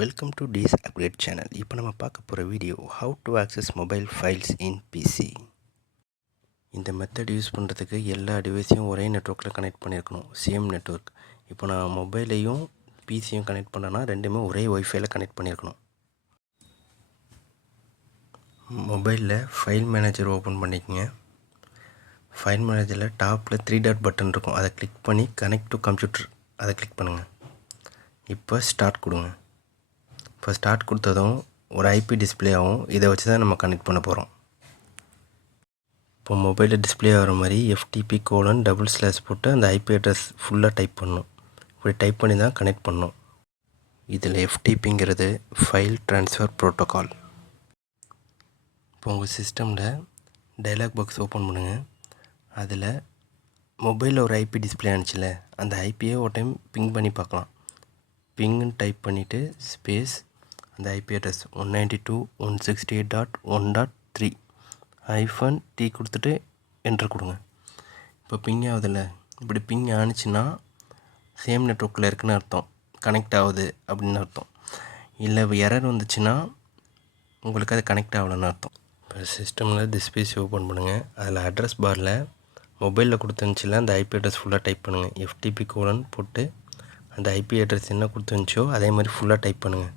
Welcome to D's Upgrade channel. இப்போ நம்ம பார்க்க போகிற video how to access mobile files in PC. இந்த மெத்தட் யூஸ் பண்ணுறதுக்கு எல்லா டிவைஸையும் ஒரே நெட்வொர்க்கில் கனெக்ட் பண்ணியிருக்கணும், சேம் நெட்வொர்க். இப்போ நான் மொபைலையும் பிசியும் கனெக்ட் பண்ணேன்னா ரெண்டுமே ஒரே ஒய்ஃபைல கனெக்ட் பண்ணியிருக்கணும். மொபைலில் ஃபைல் மேனேஜர் ஓப்பன் பண்ணிக்கங்க. ஃபைல் மேனேஜரில் டாப்பில் 3 டாட் பட்டன் இருக்கும், அதை கிளிக் பண்ணி கனெக்ட் டு கம்ப்யூட்டர் அதை கிளிக் பண்ணுங்கள். இப்போ ஸ்டார்ட் கொடுங்க. இப்போ ஸ்டார்ட் கொடுத்ததும் ஒரு ஐபி டிஸ்பிளே ஆகும். இதை வச்சு தான் நம்ம கனெக்ட் பண்ண போகிறோம். இப்போ மொபைலில் டிஸ்பிளே ஆகிற மாதிரி FTP:// போட்டு அந்த ஐபி அட்ரஸ் ஃபுல்லாக டைப் பண்ணணும். இப்படி டைப் பண்ணி தான் கனெக்ட் பண்ணணும். இதில் FTPங்கிறது ஃபைல் ட்ரான்ஸ்ஃபர் ப்ரோட்டோகால். இப்போ உங்கள் சிஸ்டமில் டைலாக் பாக்ஸ் ஓப்பன் பண்ணுங்கள். அதில் மொபைலில் ஒரு ஐபி டிஸ்பிளே ஆனிச்சில்ல, அந்த ஐபியை ஒரு டைம் பிங் பண்ணி பார்க்கலாம். பிங்குன்னு டைப் பண்ணிவிட்டு ஸ்பேஸ் அந்த ஐபி அட்ரஸ் 192.168.1.3 -T கொடுத்துட்டு என்ட்ரு கொடுங்க. இப்போ பிங் ஆகுதில்ல, இப்படி பிங் ஆனிச்சுன்னா சேம் நெட்வொர்க்கில் இருக்குன்னு அர்த்தம், கனெக்ட் ஆகுது அப்படின்னு அர்த்தம். இல்லை எரர் வந்துச்சுன்னா உங்களுக்கு அது கனெக்ட் ஆகலைன்னு அர்த்தம். இப்போ சிஸ்டமில் ஸ்பேஸ் ஓப்பன் பண்ணுங்கள். அதில் அட்ரஸ் பாரில் மொபைலில் கொடுத்துருந்துச்சில்ல, அந்த ஐபி அட்ரஸ் ஃபுல்லாக டைப் பண்ணுங்கள். FTP: போட்டு அந்த ஐபி அட்ரஸ் என்ன கொடுத்துருந்துச்சோ அதே மாதிரி ஃபுல்லாக டைப் பண்ணுங்கள்.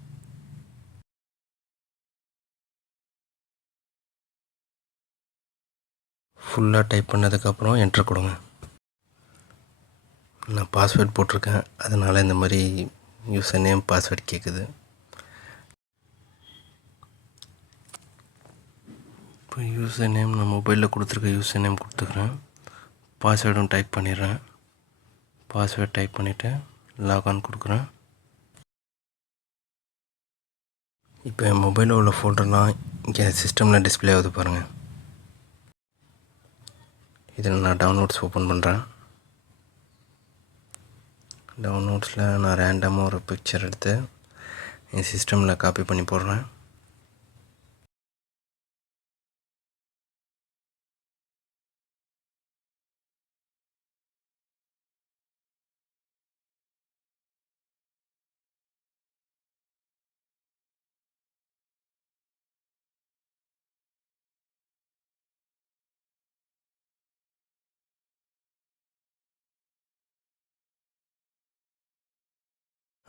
ஃபுல்லாக டைப் பண்ணதுக்கப்புறம் என்ட்ரு கொடுங்க. நான் பாஸ்வேர்ட் போட்டிருக்கேன், அதனால் இந்த மாதிரி யூசர் நேம் பாஸ்வேர்ட் கேட்குது. இப்போ யூசர் நேம் நான் மொபைலில் கொடுத்துருக்க யூசர் நேம் கொடுத்துக்கிறேன். பாஸ்வேர்டும் டைப் பண்ணிடுறேன். பாஸ்வேர்ட் டைப் பண்ணிவிட்டு லாக்ஆன் கொடுக்குறேன். இப்போ என் மொபைலில் உள்ள ஃபோல்டர்லாம் இங்கே சிஸ்டமில் டிஸ்பிளே ஆகுது பாருங்கள். இதில் நான் டவுன்லோட்ஸ் ஓப்பன் பண்ணுறேன். டவுன்லோட்ஸில் நான் ரேண்டமாக ஒரு பிக்சர் எடுத்து என் சிஸ்டமில் காப்பி பண்ணி போடுறேன்.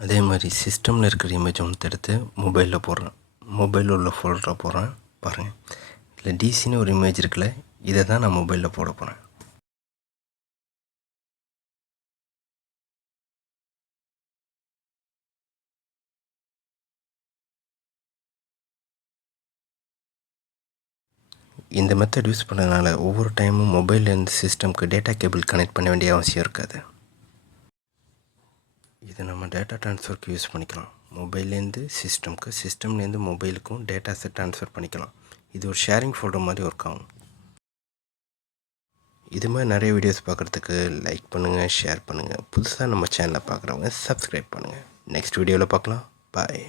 அதே மாதிரி சிஸ்டமில் இருக்கிற இமேஜ் ஒன்று எடுத்து மொபைலில் போடுறேன். மொபைலில் உள்ள ஃபோல்டரை போடுறேன் பாருங்கள். இல்லை டிசின்னு ஒரு இமேஜ் இருக்குல்ல, இதை தான் நான் மொபைலில் போட போகிறேன். இந்த மெத்தட் யூஸ் பண்ணுறதுனால ஒவ்வொரு டைமும் மொபைல்லேருந்து சிஸ்டம்க்கு டேட்டா கேபிள் கனெக்ட் பண்ண வேண்டிய அவசியம் இருக்காது. இதை நம்ம டேட்டா ட்ரான்ஸ்ஃபருக்கு யூஸ் பண்ணிக்கலாம். மொபைல்லேருந்து சிஸ்டம்க்கு, சிஸ்டம்லேருந்து மொபைலுக்கும் டேட்டாஸை ட்ரான்ஸ்ஃபர் பண்ணிக்கலாம். இது ஒரு ஷேரிங் ஃபோல்டர் மாதிரி ஒர்க் ஆகும். இது மாதிரி நிறைய வீடியோஸ் பார்க்குறதுக்கு லைக் பண்ணுங்கள், ஷேர் பண்ணுங்கள். புதுசாக நம்ம சேனலை பார்க்குறவங்க சப்ஸ்கிரைப் பண்ணுங்கள். நெக்ஸ்ட் வீடியோவில் பார்க்கலாம். பாய்.